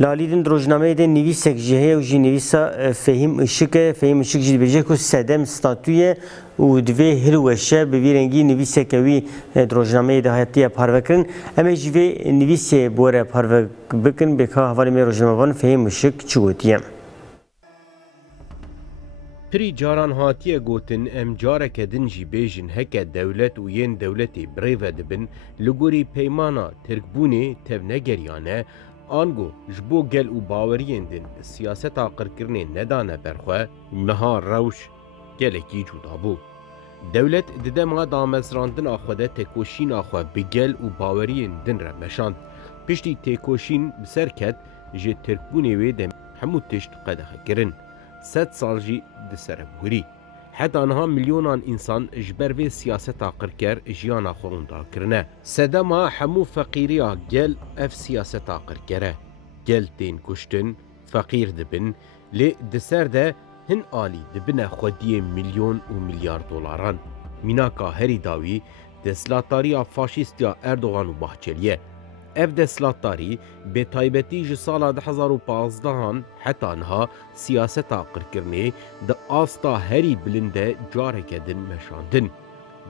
لالیدن روزنامه ده نویسک جهه و جی نویسا فهم اشک جی بیجه کو سدم ستاتویه و دوی هلوشه به ویرنگی نویسک وی روزنامه ده هایتی پروکرن اما جوی نویسه بوره پروک بکن بکا حوالی می روزنامه وان فهم اشک چوتیم. پری جاران هاتیه گوتن ام جارک دنجی بیجن هکه دولت و ین دولتی بریوه دبن لگوری پیمانا ترکبونی تونگریانه آنگو جبو گل و باورین دن سیاست آقر کرنه ندانه برخواه نها روش گلکی جودا بو. دولت دیده ما دامزراندن آخوده تکوشین آخواه بگل و باورین دن رمشاند. پشتی تکوشین بسر کد جه ترکبونی وی دم همو تشت قده کرن. 100 سال جی دسره بوری. حتی آنها میلیونان انسان جبر و سیاست آقر کر جیانا خوندا کرنه. سدما همو فقیریا گل اف سیاست آقر کره. گل تین کشتن فقیر دبن لی دسر ده هن آلی دبنه خودی میلیون و میلیارد دلاران. میناکا هری داوی دسلاتاری فاشیستیا اردوغان و باحچلیه. اف دسلاتاری به تایبتی جسال 2015 حتی آنها سیاست آقر کرنه ده آستا هری بلنده جارک دن مشاندن.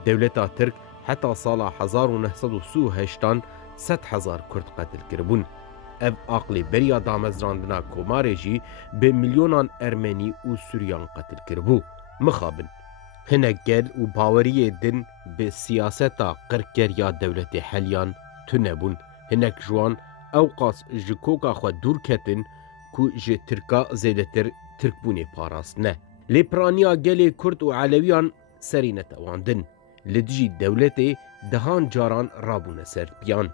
دولتا ترک حتی سال 1938 100,000 کرد قتل کربون. اف عقلی بریا دامزراندنا کوماره جی به میلیونان ارمنی و سوریان قتل کربو. مخابن هنه گل و باوری دن به سیاست آقر کریا دولت حلیان تنبون. هنک جوان اوقاس جکوکا خو دور کتن کو ج ترکا زیدتر ترکبونی پاراست نه. لیپرانیا گلی کرد و علویان سرینت واندن. لدجی دولتی دهان جاران رابون سر بیان.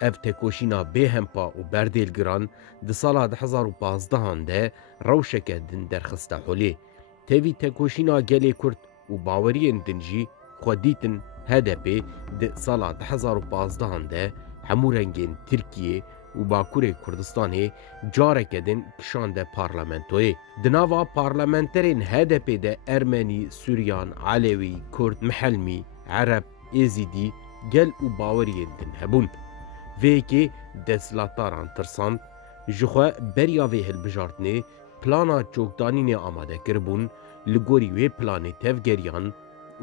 اف تکوشینا به همپا و بردیل گران ده سال 2015 ده روشک دن درخسته حولی. تیوی تکوشینا گلی کرد و باوری دنجی خودیتن هدپی ده سال 2015 ده همو رنگین ترکیه و باکور کردستانی جارک دن کشانده پارلمنتوی. دناوا پارلمنترین هدپی ده ارمنی، سوریان، علوی، کرد، محلمی، عرب، ایزیدی گل و باوری دن هبون. ویکی دسلاتاران ترساند جخوا بریاوی هلبجارتنی پلانا چوکدانین آماده کربون لگوری وی پلانی تفگریان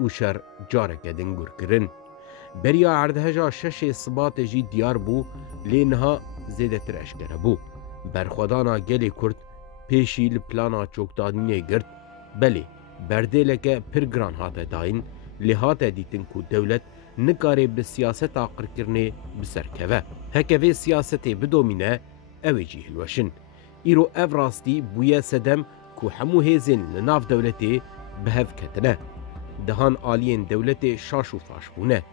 و شر جارک دن گر کرن. بریا عردهجا 6 صبات جی دیار بو لینها زیده تر اشکره بو. برخودانا گلی کرد پیشی لپلانا چوکدانینه گرد بلی بردیلکه پرگران هاته داین لحاته دیتن که دولت نکاره به سیاست آقر کرنه بسرکوه. هکوه سیاسته بدومینه اوی جی هلوشن. ایرو او راستی بویه سدم که همو هیزین لناف دولتی بهف کتنه. دهان آلین دولت شاش و فاش بونه.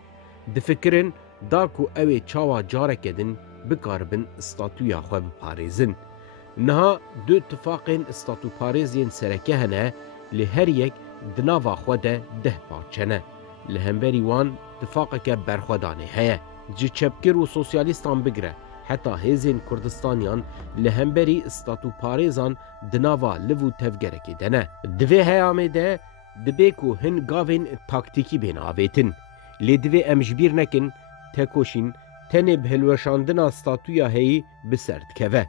دفکرن دا کو اوی چاوا جاره کدن بکاربن استاتویا خواه بپاریزن. نها دو اتفاقین استاتو پاریزین سرکه هنه لی هر یک دناوا خواه ده پاچنه. لهمبری وان اتفاقه که برخودانه هیا. جی چپکر و سوسیالیستان بگره حتی هیزین کردستانیان لهمبری استاتو پاریزان دناوا لفو تفگره که دنه. دوی هیامه ده دبی کو هن گاوین تاکتیکی بین آویتن. لیدوی امجبیر نکن تکوشین تنه بهلوشاندنا ستاتویا هی بسرد که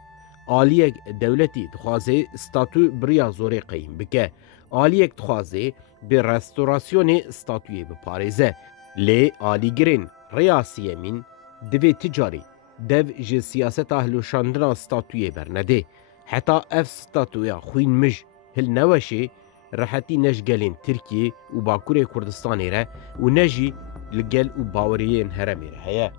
آلیک دولتی دخوازه ستاتو بریا زوری قیم بکه آلیک دخوازه به رستوراسیون ستاتوی بپارزه لی آلیگرین ریاسی من دوی تجاری دو جه سیاست هلوشاندنا ستاتوی برنده حتی اف ستاتویا خوین مج هل نوشه راحتی نجگلین ترکیه و باکور کردستانی را و نجی لگل و باوریین هرمی را هیا.